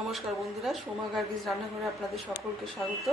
নমস্কার বন্ধুরা, সোমা গার্গিস রান্নাঘরে আপনাদের সকলকে স্বাগত।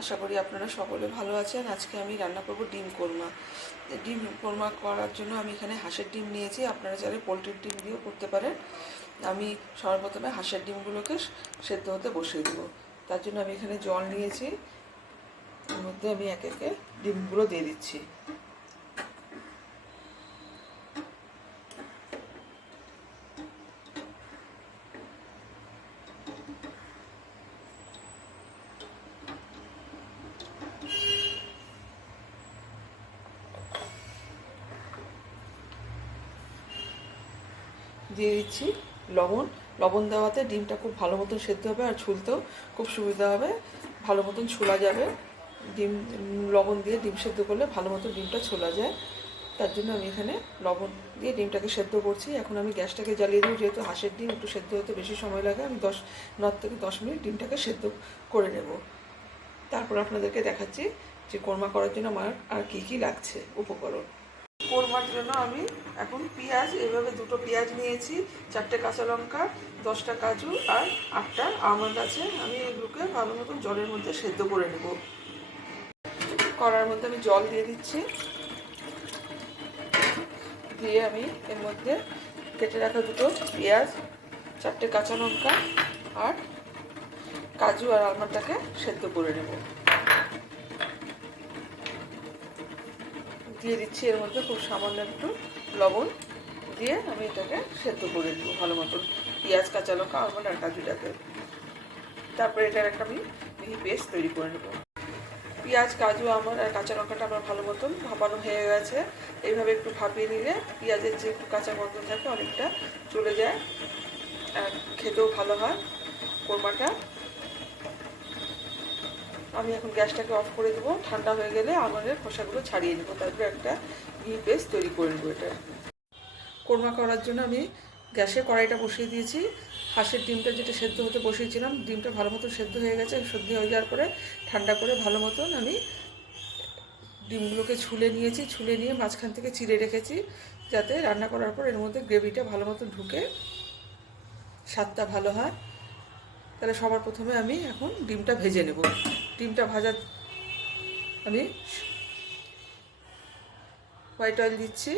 আশা করি আপনারা সকলে ভালো আছেন। আজকে আমি রান্না করব ডিম কোরমা। ডিম কোরমা করার জন্য আমি এখানে হাঁসের ডিম নিয়েছি, আপনারা চাইলে পোলট্রির ডিম দিয়েও করতে পারেন। আমি সর্বপ্রথমে হাঁসের ডিমগুলোকে সেদ্ধ হতে বসিয়ে দেবো। তার জন্য আমি এখানে জল নিয়েছি, এর মধ্যে আমি একে একে ডিমগুলো দিয়ে দিচ্ছি। দিয়ে দিচ্ছি লবণ দেওয়াতে ডিমটা খুব ভালো মতন সেদ্ধ হবে আর ছুলতেও খুব সুবিধা হবে, ভালো মতন ছোলা যাবে। ডিম লবণ দিয়ে ডিম সেদ্ধ করলে ভালো মতো ডিমটা ছোলা যায়। তার জন্য আমি এখানে লবণ দিয়ে ডিমটাকে সেদ্ধ করছি। এখন আমি গ্যাসটাকে জ্বালিয়ে দেবো, যেহেতু হাঁসের ডিম একটু সেদ্ধ হতে বেশি সময় লাগে। আমি 9 থেকে 10 মিনিট ডিমটাকে সেদ্ধ করে নেব। তারপর আপনাদেরকে দেখাচ্ছি যে কোরমা করার জন্য আমার আর কী কী লাগছে উপকরণ। কোরমার জন্য আমি এখন পেঁয়াজ, এইভাবে 2টো পেঁয়াজ নিয়েছি, 4টে কাঁচা লঙ্কা, 10টা কাজু আর 8টা আমন্ড আছে। আমি এগুলোকে ভালো মতন জলের মধ্যে সেদ্ধ করে নেব। কড়ার মধ্যে আমি জল দিয়ে দিচ্ছি, দিয়ে আমি এর মধ্যে কেটে রাখা 2টো পেঁয়াজ, 4টে কাঁচা লঙ্কা আর কাজু আর আমন্ডটাকে সেদ্ধ করে নেব। দিয়ে দিচ্ছি এর মধ্যে খুব সামান্য একটু লবণ, দিয়ে আমি এটাকে সেদ্ধ করে নেব ভালো মতন, পেঁয়াজ, কাঁচা লঙ্কা, আমন্ড আর কাজুটাকে। তারপরে এটার একটা আমি মিহি পেস্ট তৈরি করে নেব। পেঁয়াজ, কাজু, আমন্ড আর কাঁচা লঙ্কাটা আমার ভালো মতন ভাপানো হয়ে গেছে। এইভাবে একটু ভাপিয়ে নিলে পেঁয়াজের যে একটু কাঁচা গন্ধ থাকে অনেকটা চলে যায় আর খেতেও ভালো হয় কোরমাটা। আমি এখন গ্যাসটাকে অফ করে দেবো। ঠান্ডা হয়ে গেলে আমন্ডের খোসাগুলো ছাড়িয়ে নেবো, তারপরে একটা মিহি পেস্ট তৈরি করে নেবো। এটা কোরমা করার জন্য আমি গ্যাসে কড়াইটা বসিয়ে দিয়েছি। হাঁসের ডিমটা যেটা সেদ্ধ হতে বসিয়েছিলাম, ডিমটা ভালো মতো সেদ্ধ হয়ে গেছে। সেদ্ধ হয়ে যাওয়ার পরে ঠান্ডা করে ভালো মতন আমি ডিমগুলোকে ছুলে নিয়েছি। ছুলে নিয়ে মাঝখান থেকে চিড়ে রেখেছি, যাতে রান্না করার পর এর মধ্যে গ্রেভিটা ভালো মতো ঢুকে স্বাদটা ভালো হয়। তাহলে সবার প্রথমে আমি এখন ডিমটা ভেজে নেব। ডিমটা ভাজার আমি হোয়াইট অয়েল দিচ্ছি,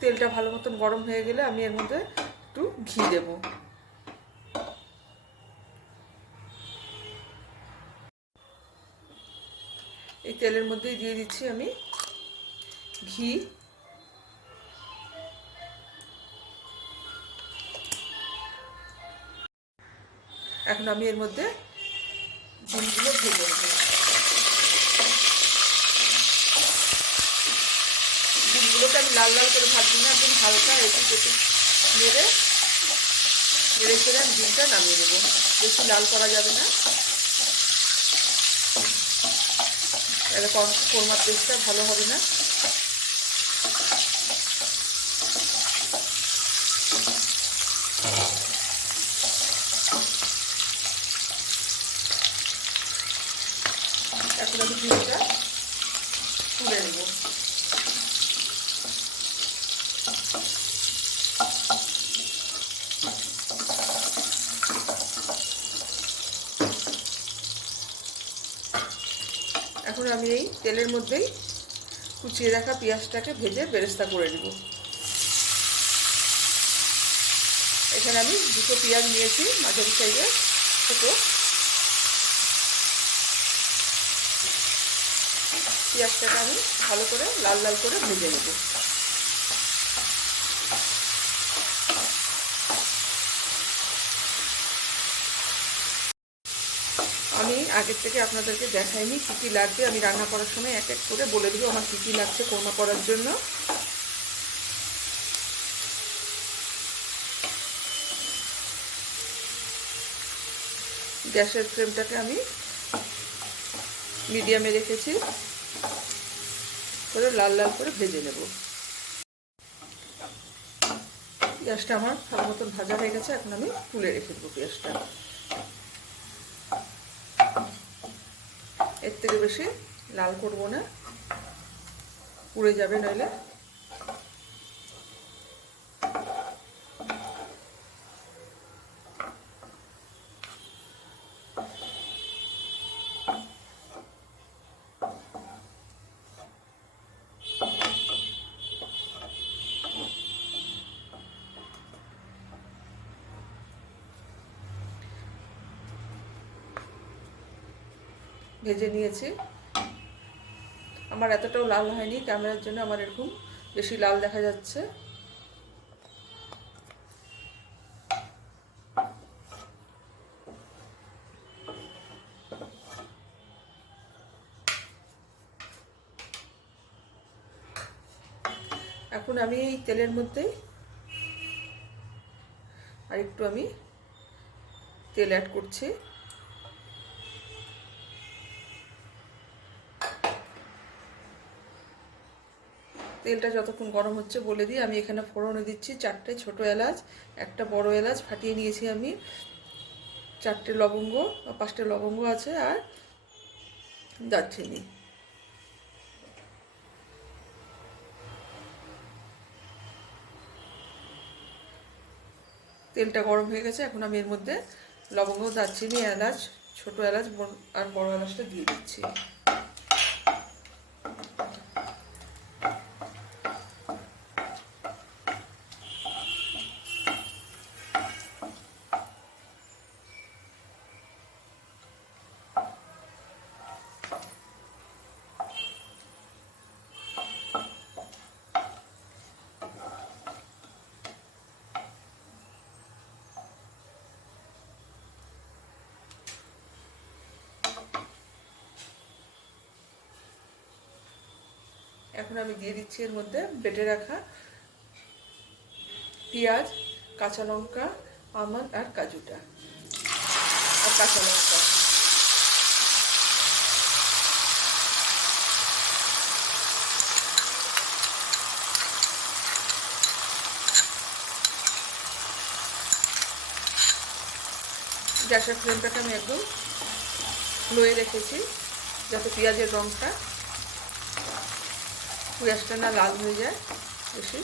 তেলটা ভালো মতন গরম হয়ে গেলে আমি এর মধ্যে একটু ঘি দেব। এই তেলের মধ্যেই দিয়ে দিচ্ছি আমি ঘি। এখন আমি এর মধ্যে ডিমগুলো ভেজে নেব। ডিমগুলোকে আমি লাল লাল করে ভাজবো না, একদম হালকা একটু নেড়ে ছেড়ে আমি ডিমটা নামিয়ে দেবো। বেশি লাল করা যাবে না, এরকম কোরমার টেস্টটা ভালো হবে না। এখন আমি ডিমটা তুলে নেব। এখন আমি এই তেলের মধ্যেই কুচিয়ে রাখা পেঁয়াজটাকে ভেজে বেরেস্তা করে নেব। এখানে আমি 2টো পেঁয়াজ নিয়েছি, মাঝারি সাইজের ছোটো। পেঁয়াজটাকে আমি ভালো করে লাল লাল করে ভেজে নেব। আমি আগের থেকে আপনাদেরকে দেখাইনি কী কী লাগবে। আমি রান্না করার সময় এক এক করে বলে দেবো আমার কী কী লাগছে কোরমা করার জন্য। গ্যাসের ফ্লেমটাকে আমি মিডিয়ামে রেখেছি, করে লাল লাল করে ভেজে নেব। পেঁয়াজটা আমার ভালো মতন ভাজা হয়ে গেছে, এখন আমি তুলে রেখে দেবো পেঁয়াজটা। এর থেকে বেশি লাল করব না, পুড়ে যাবে নইলে। ভেজে নিয়েছি, আমার এতটাও লাল হয়নি, ক্যামেরার জন্য আমার এরকম বেশি লাল দেখা যাচ্ছে। এখন আমি এই তেলের মধ্যেই আর একটু আমি তেল অ্যাড করছি। তেলটা যতক্ষণ গরম হচ্ছে বলে দিই, আমি এখানে ফোড়নে দিচ্ছি 4টে ছোট এলাচ, একটা বড় এলাচ ফাটিয়ে নিয়েছি আমি, 4টে লবঙ্গ, 5টে লবঙ্গ আছে, আর দারচিনি। তেলটা গরম হয়ে গেছে, এখন আমি এর মধ্যে লবঙ্গ, দারচিনি, এলাচ, ছোট এলাচ আর বড় এলাচটা দিয়ে দিচ্ছি। এখন আমি দিয়ে দিচ্ছি এর মধ্যে বেটে রাখা পেঁয়াজ, কাঁচা লঙ্কা, আমন্ড আর কাজুটা, আর কাঁচা লঙ্কা। গ্যাসের ফ্লেমটাকে আমি একদম লোয়ে রেখেছি, যাতে পেঁয়াজের রঙটা, পেঁয়াজটা না লাল হয়ে যায় বেশি।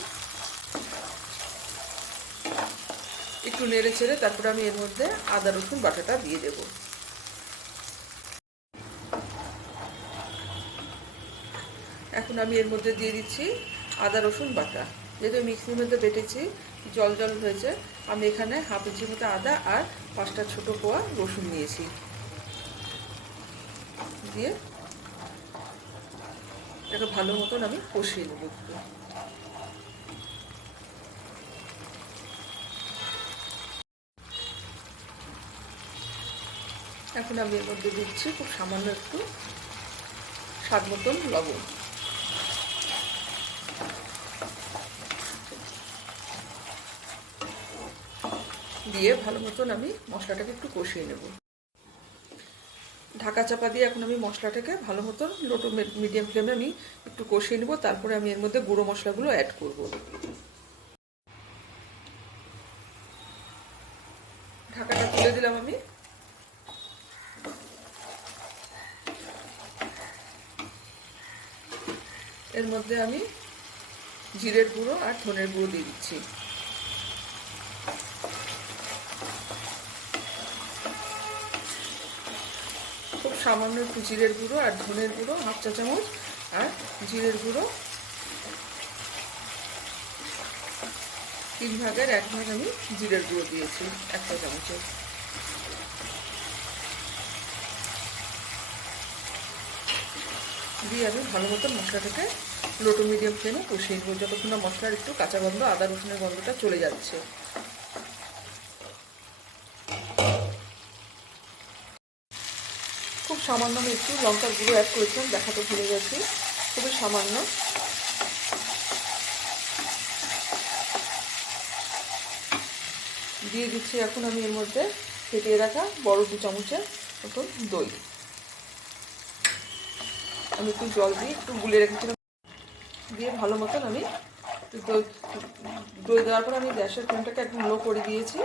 একটু নেড়ে ছেড়ে তারপরে আমি এর মধ্যে আদা রসুন বাটাটা দিয়ে দেব। এখন আমি এর মধ্যে দিয়ে দিচ্ছি আদা রসুন বাটা। যেহেতু মিক্সির মধ্যে বেটেছি, জল জল হয়েছে, আমি এখানে হাফ ইঞ্চি মতো আদা আর 5টা ছোটো কোয়া রসুন নিয়েছি, দিয়ে এটাকে ভালো মতন আমি কষিয়ে নেব একটু। এখন আমি এর মধ্যে দিচ্ছি খুব সামান্য একটু স্বাদ মতন লবণ, দিয়ে ভালো মতন আমি মশলাটাকে একটু কষিয়ে নেব। ঢাকা চাপা দিয়ে এখন আমি মশলাটাকে ভালো মতন লো টু মিডিয়াম ফ্লেমে আমি একটু কষিয়ে নেব। তারপরে আমি এর মধ্যে গুঁড়ো মশলাগুলো অ্যাড করব। ঢাকাটা তুলে দিলাম আমি। এর মধ্যে আমি জিরের গুঁড়ো আর ধনের গুঁড়ো দিয়ে দিচ্ছি। খুব সামান্য একটু জিরের গুঁড়ো আর ধনের গুঁড়ো হাফ চা চামচ, আর জিরের গুঁড়ো 3 ভাগের 1 ভাগ আমি জিরের গুঁড়ো দিয়েছি 1 চা চামচের। দিয়ে আমি ভালো মতন মশলাটাকে লো টু মিডিয়াম ফ্লেমে কষিয়ে নেব, যতক্ষণ না মশলার একটু কাঁচা গন্ধ, আদা রসুনের গন্ধটা চলে যাচ্ছে। খুব সামান্য আমি একটু লঙ্কার গুঁড়ো অ্যাড করেছিলাম, দেখাতে ভুলে গেছি, খুবই সামান্য। দিয়ে দিচ্ছি এখন আমি এর মধ্যে ফেটিয়ে রাখা বড় 2 চামচের মতন দই। আমি একটু জল দিয়ে একটু গুলে রেখেছিলাম, দিয়ে ভালো মতন আমি দই দেওয়ার পর আমি গ্যাসের ফ্লেমটাকে একদম লো করে দিয়েছি,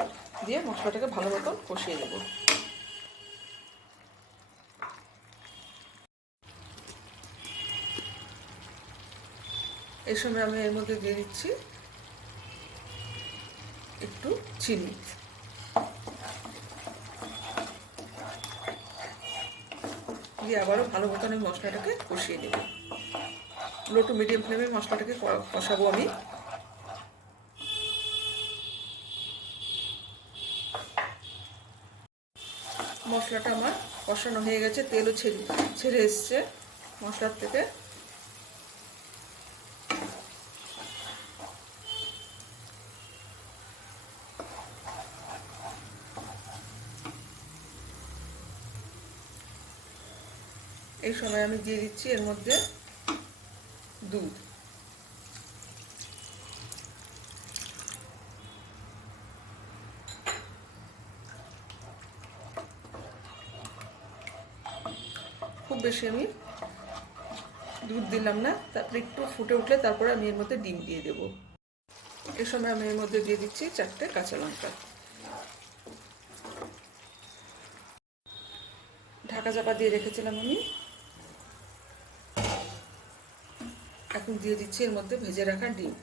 দিয়ে মশলাটাকে ভালো মতন কষিয়ে নেব। এই সময় আমি এর মধ্যে দিয়ে দিচ্ছি একটু চিনি। দিয়ে আবারও ভালো মতন আমি মশলাটাকে কষিয়ে নেব। লো টু মিডিয়াম ফ্লেমে মশলাটাকে কষাবো আমি। মশলাটা আমার কষানো হয়ে গেছে, তেলও ছেড়ে এসছে মশলার থেকে। এই সময় আমি দিয়ে দিচ্ছি এর মধ্যে দুধ। খুব বেশি আমি দুধ দিলাম না, তারপরে একটু ফুটে উঠলে তারপরে আমি এর মধ্যে ডিম দিয়ে দেবো। এই সময় আমি এর মধ্যে দিয়ে দিচ্ছি 4টে কাঁচা লঙ্কা। ঢাকা চাপা দিয়ে রেখেছিলাম আমি। এখন দিয়ে দিচ্ছি এর মধ্যে ভেজে রাখা ডিম।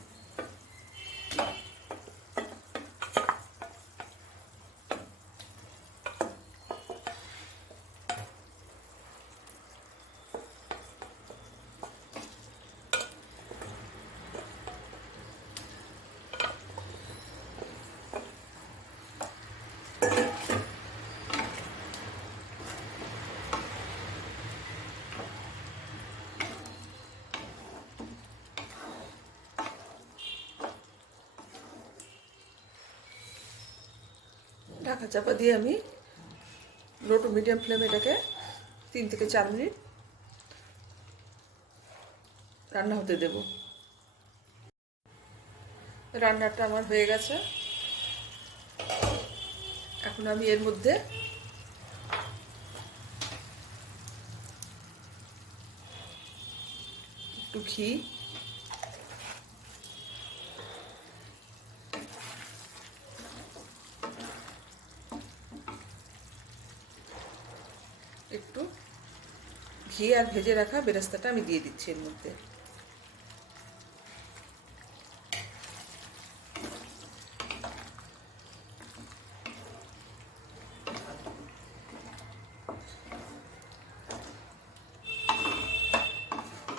ঢাকা চাপা দিয়ে আমি লো টু মিডিয়াম ফ্লেমে এটাকে 3 থেকে 4 মিনিট রান্না হতে দেব। রান্নাটা আমার হয়ে গেছে। এখন আমি এর মধ্যে একটু ঘি, একটু ঘি আর ভেজে রাখা বেরেস্তাটা আমি দিয়ে দিচ্ছি এর মধ্যে।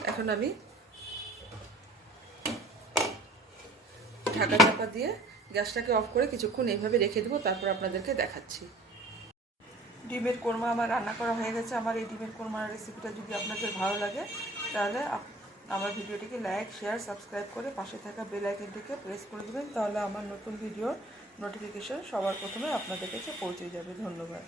এখন আমি ঢাকা চাপা দিয়ে গ্যাসটাকে অফ করে কিছুক্ষণ এইভাবে রেখে দেবো, তারপর আপনাদেরকে দেখাচ্ছি। ডিমের কোরমা আমার রান্না করা হয়ে গেছে। আমার এই ডিমের কোরমার রেসিপিটা যদি আপনাদের ভালো লাগে তাহলে আমার ভিডিওটিকে লাইক, শেয়ার, সাবস্ক্রাইব করে পাশে থাকা বেল আইকনটিকে প্রেস করে দেবেন। তাহলে আমার নতুন ভিডিওর নোটিফিকেশন সবার প্রথমে আপনাদের কাছে পৌঁছে যাবে। ধন্যবাদ।